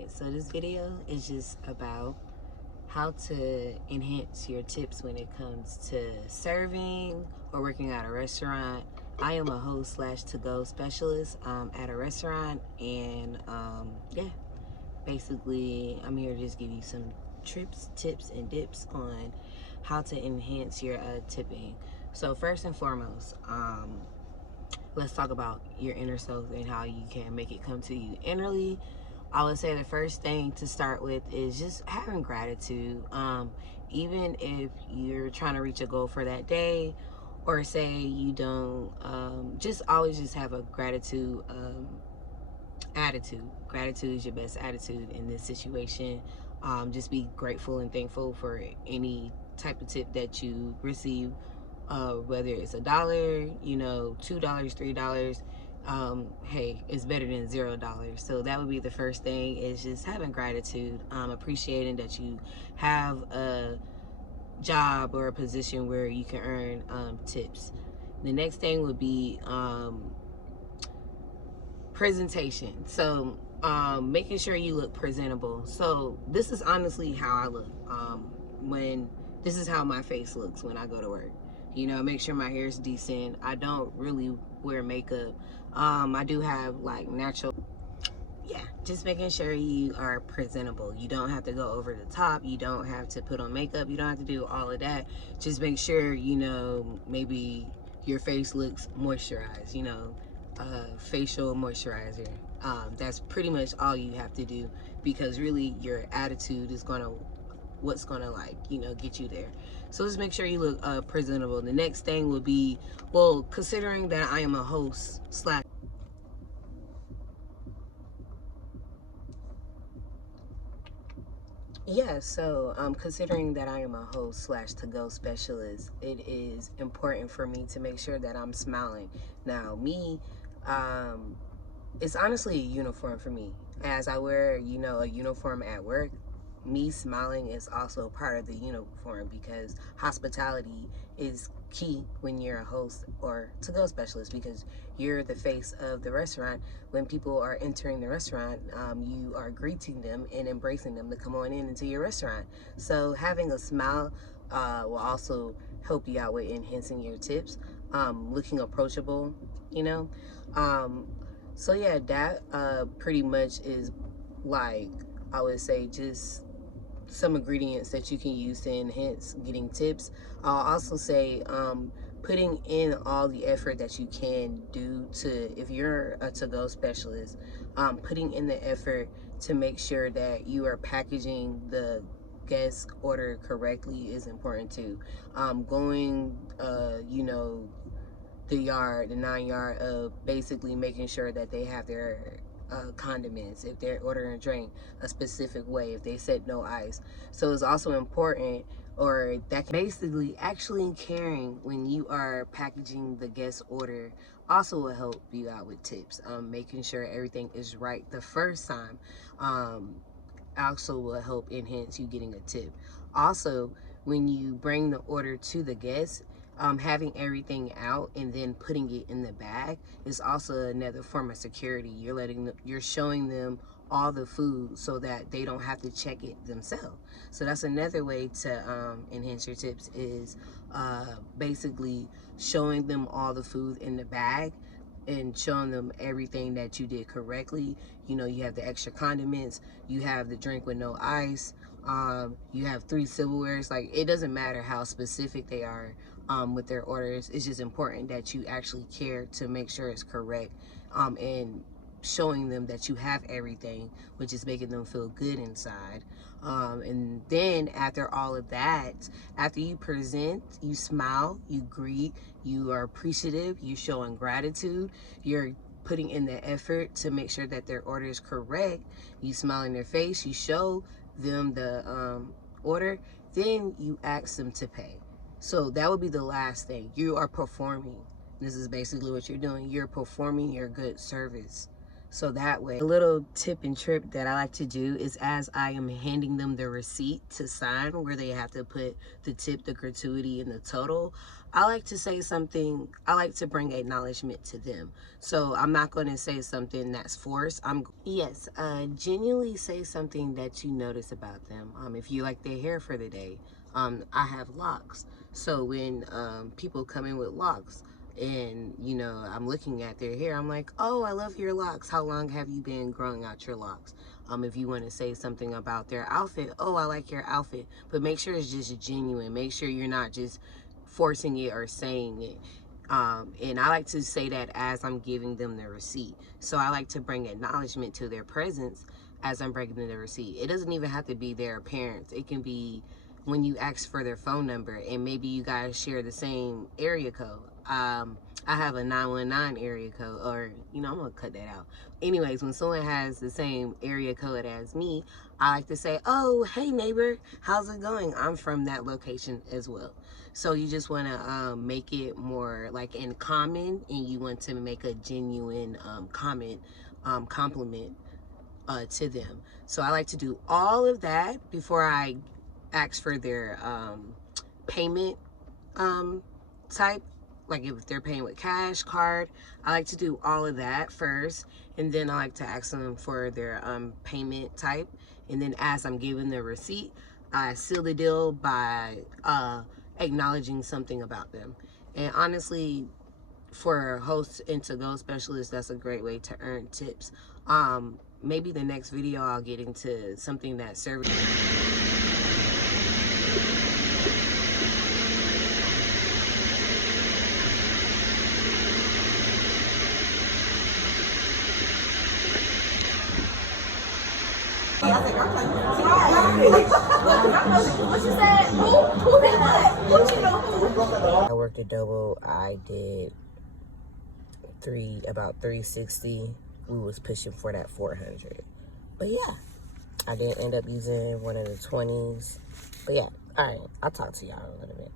Alright, so this video is just about how to enhance your tips when it comes to serving or working at a restaurant. I am a host slash to-go specialist at a restaurant, and yeah, basically I'm here to just give you some tips, and dips on how to enhance your tipping. So first and foremost, let's talk about your inner self and how you can make it come to you innerly. I would say the first thing to start with is just having gratitude. Even if you're trying to reach a goal for that day, or say you don't, just always just have a gratitude attitude. Gratitude is your best attitude in this situation. Just be grateful and thankful for any type of tip that you receive, whether it's $1, $2, $3. Hey, it's better than $0. So that would be the first thing, is just having gratitude, appreciating that you have a job or a position where you can earn tips. The next thing would be presentation. So making sure you look presentable. So this is honestly how I look. When this is how my face looks when I go to work. Make sure my hair is decent. I don't really wear makeup. I do have like natural. Yeah, just making sure you are presentable. You don't have to go over the top. You don't have to put on makeup. You don't have to do all of that. Just make sure, maybe your face looks moisturized, facial moisturizer. That's pretty much all you have to do, because really your attitude is what's gonna get you there. So just make sure you look presentable. The next thing would be, well, considering that I am a host slash considering that I am a host slash to-go specialist, it is important for me to make sure that I'm smiling. Now, it's honestly a uniform for me. As I wear, a uniform at work, me smiling is also part of the uniform, because hospitality is key when you're a host or to-go specialist, because you're the face of the restaurant. When people are entering the restaurant, you are greeting them and embracing them to come on into your restaurant. So having a smile will also help you out with enhancing your tips, looking approachable, you know. So yeah, that pretty much is, like, I would say, just some ingredients that you can use to enhance getting tips. I'll also say putting in all the effort that you can do if you're a to-go specialist, putting in the effort to make sure that you are packaging the guest order correctly is important too. Going, the 9 yard of basically making sure that they have their condiments, if they're ordering a drink a specific way, if they said no ice. So it's also important, or that basically actually caring when you are packaging the guest order also will help you out with tips. Making sure everything is right the first time also will help enhance you getting a tip. Also, when you bring the order to the guest, having everything out and then putting it in the bag is also another form of security. You're showing them all the food so that they don't have to check it themselves. So that's another way to enhance your tips, is basically showing them all the food in the bag and showing them everything that you did correctly. You have the extra condiments, you have the drink with no ice, you have 3 silverwares. Like, it doesn't matter how specific they are with their orders. It's just important that you actually care to make sure it's correct, and showing them that you have everything, which is making them feel good inside. And then after all of that, after you present, you smile, you greet, you are appreciative, you're showing gratitude, you're putting in the effort to make sure that their order is correct, you smile in their face, you show them the order, then you ask them to pay. So that would be the last thing. You are performing. This is basically what you're doing. You're performing your good service. So that way, a little tip and trip that I like to do is as I am handing them the receipt to sign where they have to put the tip, the gratuity, and the total, I like to say something, I like to bring acknowledgement to them. So I'm not going to say something that's forced. Genuinely say something that you notice about them. If you like their hair for the day, I have locks. So when people come in with locks, and you know, I'm looking at their hair, I'm like, oh, I love your locks. How long have you been growing out your locks? If you want to say something about their outfit, oh, I like your outfit. But make sure it's just genuine. Make sure you're not just forcing it or saying it. And I like to say that as I'm giving them the receipt. So I like to bring acknowledgement to their presence as I'm bringing them the receipt. It doesn't even have to be their parents. It can be when you ask for their phone number and maybe you guys share the same area code. I have a 919 area code, or, you know, I'm gonna cut that out. Anyways, when someone has the same area code as me, I like to say, oh, hey neighbor, how's it going? I'm from that location as well. So you just want to make it more like in common, and you want to make a genuine compliment to them. So I like to do all of that before I ask for their payment type. Like if they're paying with cash, card, I like to do all of that first, and then I like to ask them for their payment type. And then as I'm giving the receipt, I seal the deal by acknowledging something about them. And honestly, for hosts and to-go specialists, that's a great way to earn tips. Maybe the next video I'll get into something that serves. I worked at ToGo. I did about 360. We was pushing for that 400. But yeah, I did end up using one of the 20s. But yeah, all right, I'll talk to y'all in a little bit.